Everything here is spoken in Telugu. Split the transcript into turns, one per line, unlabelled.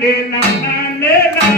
నానే నానే నానే నన్ను